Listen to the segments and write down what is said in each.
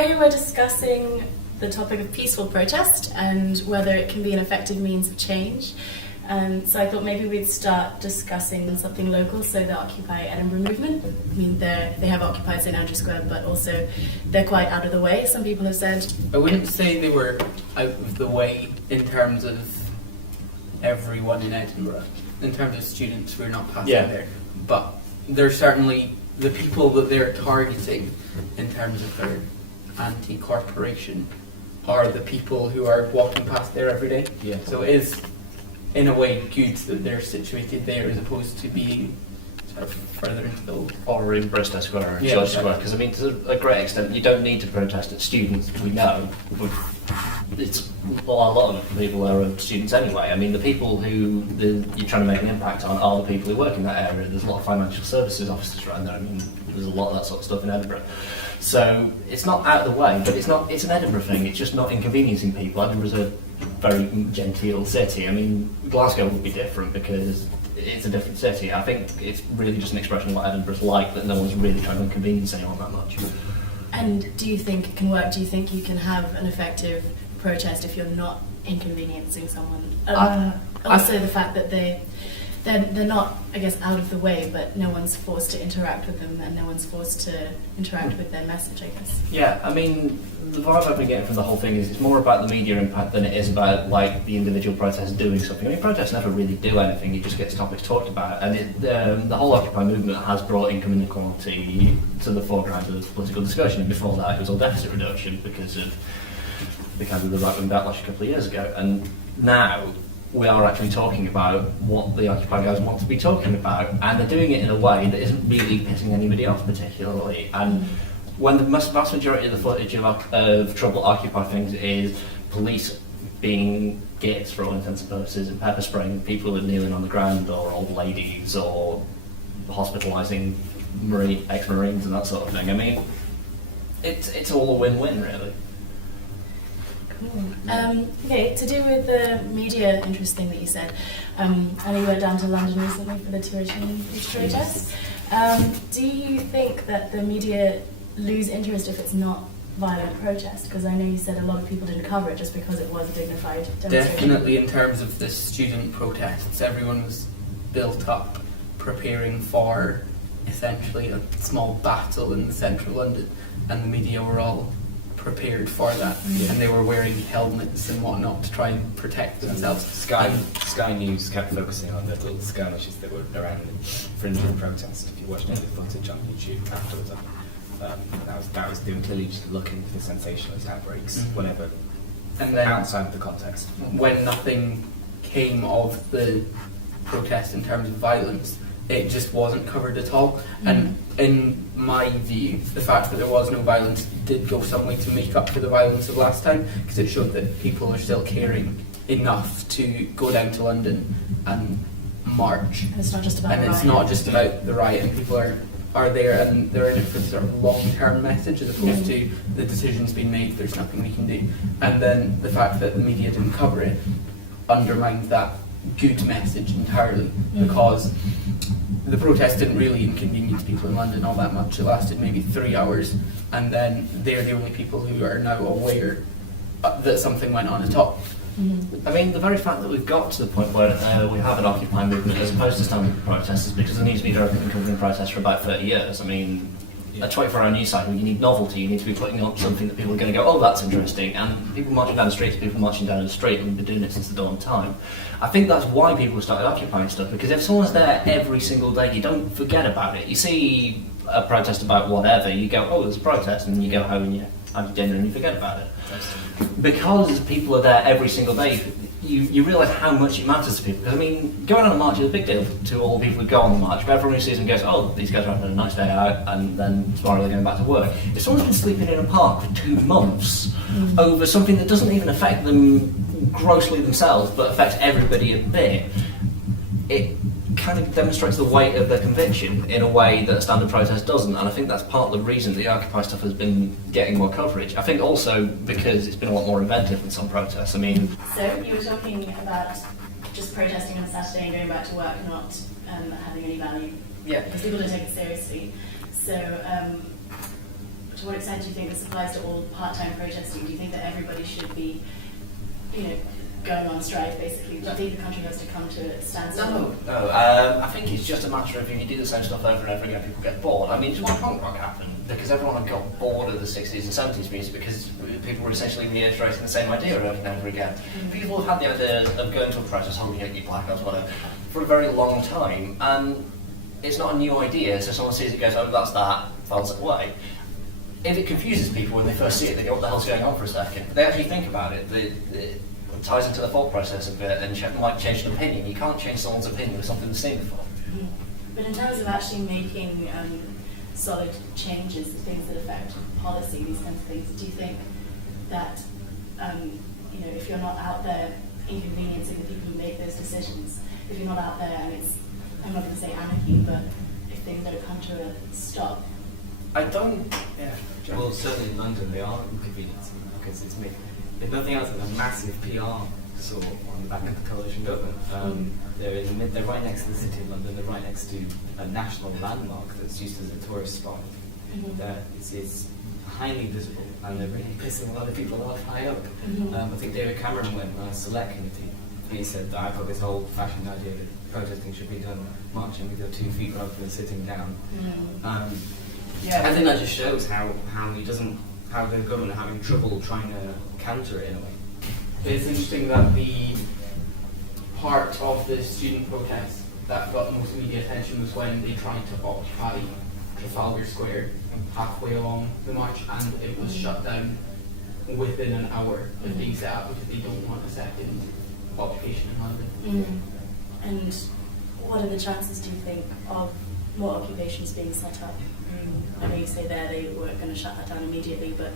today we're discussing the topic of peaceful protest and whether it can be an effective means of change. So I thought maybe we'd start discussing something local, so the Occupy Edinburgh movement. I mean, they have occupied St Andrew Square, but also they're quite out of the way, some people have said. I wouldn't say they were out of the way in terms of everyone in Edinburgh. In terms of students, we're not passing there. But they're certainly the people that they're targeting in terms of their anti-corporation are the people who are walking past there every day. Yeah. So it is, in a way, good that they're situated there as opposed to being sort of further into the old. Or in Bristol Square or Yeah, Church Square, because I mean, to a great extent, you don't need to protest at students, we know, but it's a lot of people are students anyway. I mean, the people who you're trying to make an impact on are the people who work in that area. There's a lot of financial services officers around there. I mean, there's a lot of that sort of stuff in Edinburgh. So it's not out of the way, but it's an Edinburgh thing. It's just not inconveniencing people. Edinburgh's a very genteel city. I mean, Glasgow would be different because it's a different city. I think it's really just an expression of what Edinburgh's like, that no one's really trying to inconvenience anyone that much. And do you think it can work? Do you think you can have an effective protest if you're not inconveniencing someone? Also, the fact that they're not, I guess, out of the way, but no one's forced to interact with them, and no one's forced to interact with their message, I guess. Yeah, I mean, the vibe I've been getting from the whole thing is it's more about the media impact than it is about, like, the individual protesters doing something. I mean, protests never really do anything, you just get topics talked about, and the whole Occupy movement has brought income inequality to the foreground of political discussion, and before that it was all deficit reduction because of the right-wing backlash a couple of years ago, and now we are actually talking about what the Occupy guys want to be talking about, and they're doing it in a way that isn't really pissing anybody off particularly. And when the vast majority of the footage of trouble Occupy things is police being gits for all intents and purposes and pepper spraying people who are kneeling on the ground, or old ladies, or hospitalising ex-Marines and that sort of thing, I mean, it's all a win-win really. Okay, to do with the media interest thing that you said, I know you went down to London recently for the tuition protest. Do you think that the media lose interest if it's not violent protest? Because I know you said a lot of people didn't cover it just because it was a dignified demonstration. Definitely, in terms of the student protests, everyone was built up preparing for essentially a small battle in central London, and the media were all prepared for that, and they were wearing helmets and whatnot to try and protect themselves. Sky News kept focusing on the little skirmishes that were around the fringe of protest. If you watched any of the footage on YouTube afterwards, that was them clearly just looking for the sensationalist outbreaks, whatever, and then outside of the context. When nothing came of the protest in terms of violence, it just wasn't covered at all. And in my view, the fact that there was no violence did go some way to make up for the violence of last time, because it showed that people are still caring enough to go down to London and march. And it's not just about it's not just about the riot, and people are there and they're in it for the sort of long-term message as opposed to the decision's been made, there's nothing we can do. And then the fact that the media didn't cover it undermined that good message entirely, because the protest didn't really inconvenience people in London all that much. It lasted maybe 3 hours, and then they're the only people who are now aware that something went on at all. I mean, the very fact that we've got to the point where we have an Occupy movement as opposed to standing protests is because there needs to be direct and covering protests for about 30 years. I mean, a 24-hour news cycle, you need novelty, you need to be putting up something that people are going to go, oh, that's interesting, and people marching down the street to people marching down the street, and we've been doing it since the dawn of time. I think that's why people have started occupying stuff, because if someone's there every single day, you don't forget about it. You see a protest about whatever, you go, oh, there's a protest, and you go home and you genuinely forget about it. Because people are there every single day, you realise how much it matters to people. Because, I mean, going on a march is a big deal to all the people who go on the march, but everyone who sees them goes, oh, these guys are having a nice day out, and then tomorrow they're going back to work. If someone's been sleeping in a park for 2 months over something that doesn't even affect them grossly themselves, but affects everybody a bit, it kind of demonstrates the weight of their conviction in a way that a standard protest doesn't, and I think that's part of the reason the Occupy stuff has been getting more coverage. I think also because it's been a lot more inventive than some protests. I mean... So, you were talking about just protesting on Saturday and going back to work not having any value. Yeah. Because people don't take it seriously. So, to what extent do you think this applies to all part-time protesting? Do you think that everybody should be, going on strike, basically? Do you think the country has to come to a standstill? No. I think it's just a matter of if you do the same stuff over and over again, people get bored. I mean, it's why punk rock happened, because everyone had got bored of the 60s and 70s music because people were essentially reiterating the same idea over and over again. People have had the idea of going to a protest, holding out your placards, whatever, for a very long time, and it's not a new idea, so someone sees it, goes, oh, that's that, files it away. If it confuses people when they first see it, they go, what the hell's going on for a second? They actually think about it. It ties into the thought process a bit and might change an opinion. You can't change someone's opinion with something they've seen before. But in terms of actually making solid changes, things that affect policy, these kinds of things, do you think that, if you're not out there inconveniencing the people who make those decisions, if you're not out there and it's, I'm not going to say anarchy, but if things don't come to a stop? I don't, Well, certainly in London they are inconveniencing because it's making, if nothing else, it's a massive PR sort on the back of the coalition government. They're right next to the City of London, they're right next to a national landmark that's used as a tourist spot. It's highly visible and they're really pissing a lot of people off high up. I think David Cameron went on a select committee and he said that I've got this old fashioned idea that protesting should be done marching with your 2 feet rather than sitting down. I think that just shows how the government are having trouble trying to counter it in a way. It's interesting that the part of the student protest that got the most media attention was when they tried to occupy Trafalgar Square halfway along the march, and it was shut down within an hour of being set up because they don't want a second occupation in London. And what are the chances, do you think, of more occupations being set up? I know you say there they weren't going to shut that down immediately, but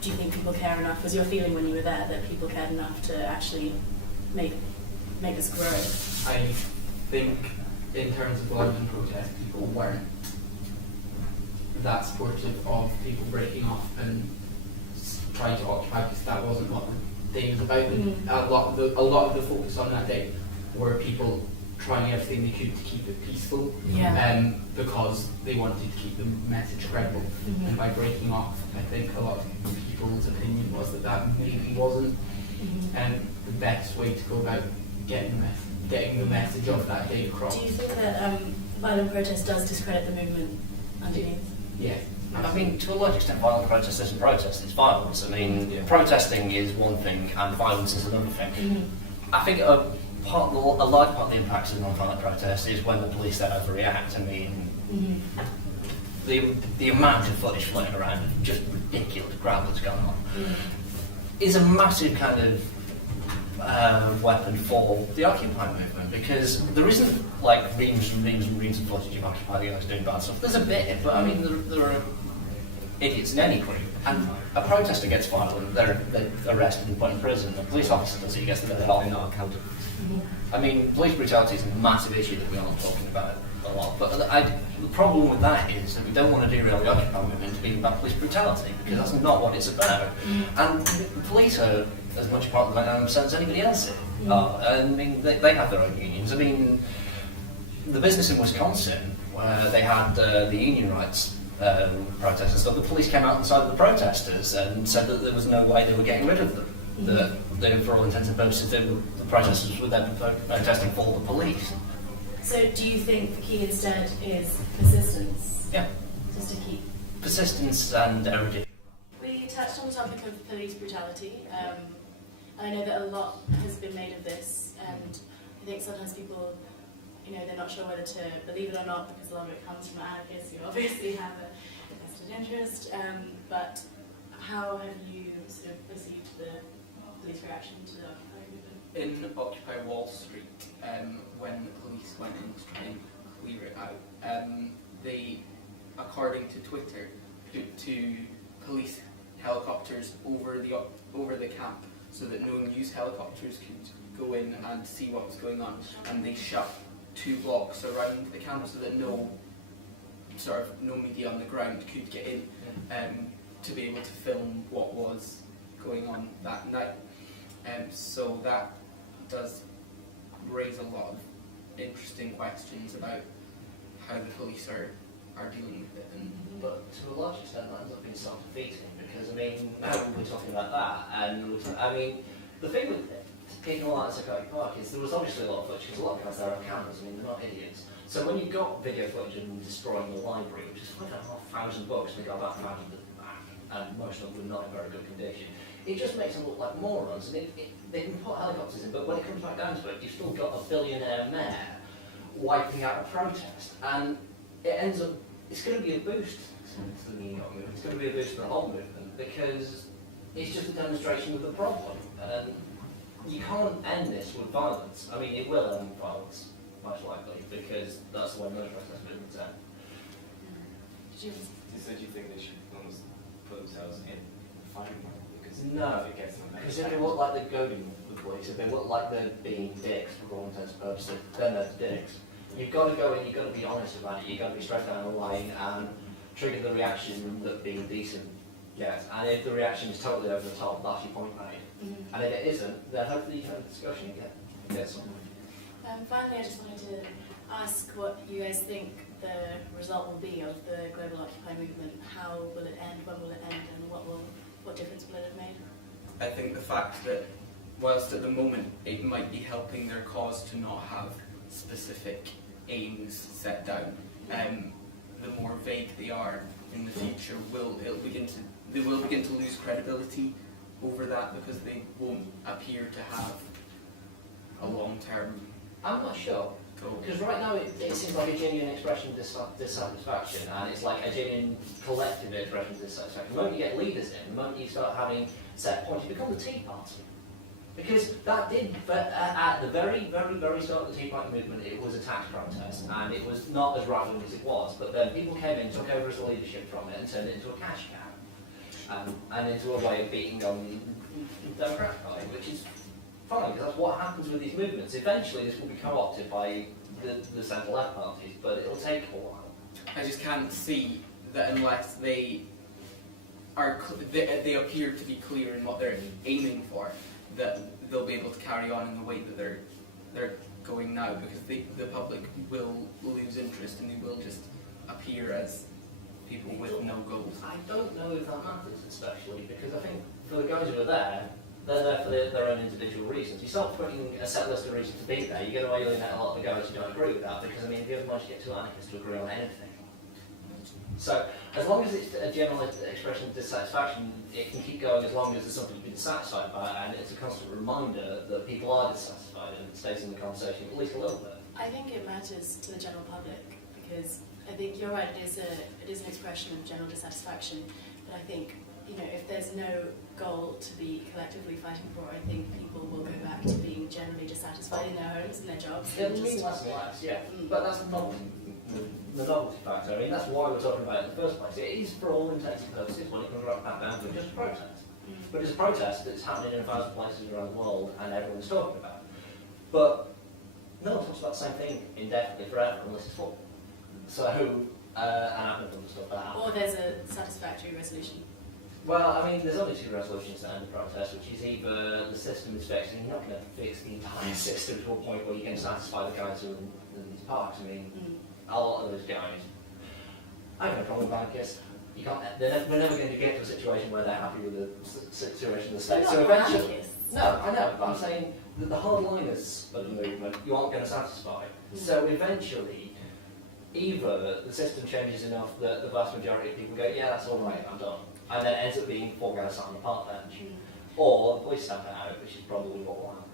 do you think people care enough? Was your feeling when you were there that people cared enough to actually make this grow? I think in terms of the London protest, people weren't that supportive of people breaking off and trying to occupy because that wasn't what the day was about. A lot of the focus on that day were people trying everything they could to keep it peaceful, because they wanted to keep the message credible. And by breaking off, I think a lot of people's opinion was that maybe wasn't the best way to go about getting the message of that day across. Do you think that violent protest does discredit the movement underneath? Yeah. I mean, to a large extent, violent protest isn't protest, it's violence. I mean, protesting is one thing and violence is another thing. I think a large part of the impact of non-violent protest is when the police then overreact. I mean, the amount of footage floating around of just ridiculous crap that's going on is a massive kind of weapon for the Occupy movement, because there isn't like reams and reams and reams of footage of Occupy guys doing bad stuff. There's a bit, but I mean, there are idiots in any group, and a protester gets violent, they're arrested and put in prison. The police officer does it, he gets the bit off. They're not accountable. I mean, police brutality is a massive issue that we aren't talking about a lot, but the problem with that is that we don't want to derail the Occupy movement to being about police brutality, because that's not what it's about. And the police are as much a part of the 99% as anybody else is. I mean, they have their own unions. I mean, the business in Wisconsin, where they had the union rights protests and stuff, the police came out inside of the protesters and said that there was no way they were getting rid of them. That for all intents and purposes, the protesters were then protesting for the police. So do you think the key instead is persistence? Yeah. Just to keep... Persistence and erudition. We touched on the topic of police brutality. I know that a lot has been made of this, and I think sometimes people, they're not sure whether to believe it or not, because a lot of it comes from anarchists who obviously have a vested interest. But how have you sort of perceived the police reaction to the Occupy movement? In Occupy Wall Street, when the police went in to try and clear it out, they, according to Twitter, put 2 police helicopters over the camp so that no news helicopters could go in and see what was going on, and they shut 2 blocks around the camp so that no media on the ground could get in to be able to film what was going on that night. So that does raise a lot of interesting questions about how the police are dealing with it, and but to a large extent that ends up being self-defeating because, I mean, now we're talking about that, and I mean, the thing with taking all that at Psychotic Park is there was obviously a lot of footage, because a lot of guys there have cameras, I mean, they're not idiots. So when you've got video footage of them destroying the library, which is 5,500 books, they got about 500 of them back, and most of them were not in very good condition, it just makes them look like morons, and they can put helicopters in, but when it comes back down to it, you've still got a billionaire mayor wiping out a protest, and it ends up, it's going to be a boost to the New York movement, it's going to be a boost to the whole movement, because it's just a demonstration of the problem, and you can't end this with violence. I mean, it will end with violence, most likely, because that's the way most protest movements end. Did So do you think they should almost put themselves in fighting mode? Because No, if it gets them because if they look like they're goading the police, if they look like they're being dicks for all intents and purposes, then they're dicks. You've got to go in, you've got to be honest about it, you've got to be straight down the line and trigger the reaction that being decent gets. And if the reaction is totally over the top, that's your point made. Mm-hmm. And if it isn't, then hopefully you can have a discussion and get somewhere. Finally, I just wanted to ask what you guys think the result will be of the global Occupy movement. How will it end? When will it end? And what difference will it have made? I think the fact that whilst at the moment it might be helping their cause to not have specific aims set down, the more vague they are in the future, they will begin to lose credibility over that because they won't appear to have a long-term I'm not sure. goal. Because right now it seems like a genuine expression of dissatisfaction, and it's like a genuine collective expression of dissatisfaction. The moment you get leaders in, the moment you start having set points, you become the Tea Party. Because that did, but at the very, very, very start of the Tea Party movement, it was a tax protest, and it was not as right-wing as it was, but then people came in, took over as the leadership from it, and turned it into a cash cow, and into a way of beating on the Democratic Party, which is fine, because that's what happens with these movements. Eventually this will be co-opted by the centre-left parties, but it'll take a while. I just can't see that unless they appear to be clear in what they're aiming for, that they'll be able to carry on in the way that they're going now, because the public will lose interest and they will just appear as people with no goals. I don't know if that matters, especially, because I think for the guys who are there, they're there for their own individual reasons. You start putting a set list of reasons to be there, you're going to alienate a lot of the guys who don't agree with that, because I mean, if you ever manage to get two anarchists to agree on anything. So, as long as it's a general expression of dissatisfaction, it can keep going as long as there's something to be dissatisfied by, and it's a constant reminder that people are dissatisfied, and it stays in the conversation at least a little bit. I think it matters to the general public because I think you're right. It is an expression of general dissatisfaction, but I think if there's no goal to be collectively fighting for, I think people will go back to being generally dissatisfied in their homes and their jobs. It'll mean less and less, yeah. But that's not the novelty factor. I mean, that's why we're talking about it in the first place. It is, for all intents and purposes, when it comes right back down to it, just a protest. But it's a protest that's happening in 1,000 places around the world and everyone's talking about it. But no one talks about the same thing indefinitely forever unless it's full. So, and I've never understood that. Or there's a satisfactory resolution. Well, I mean, there's only two resolutions to end the protest, which is either the system is fixed, and you're not going to fix the entire system to a point where you can satisfy the guys who are in these parks. I mean, a lot of those guys, I have no problem with anarchists. You can't. We're never going to get to a situation where they're happy with the situation of the state. So eventually, no, I know, but I'm saying that the hardliners of the movement you aren't going to satisfy. So eventually, either the system changes enough that the vast majority of people go, yeah, that's all right, I'm done. And then it ends up being four guys sat on the park bench. Or the police stamp it out, which is probably what will happen.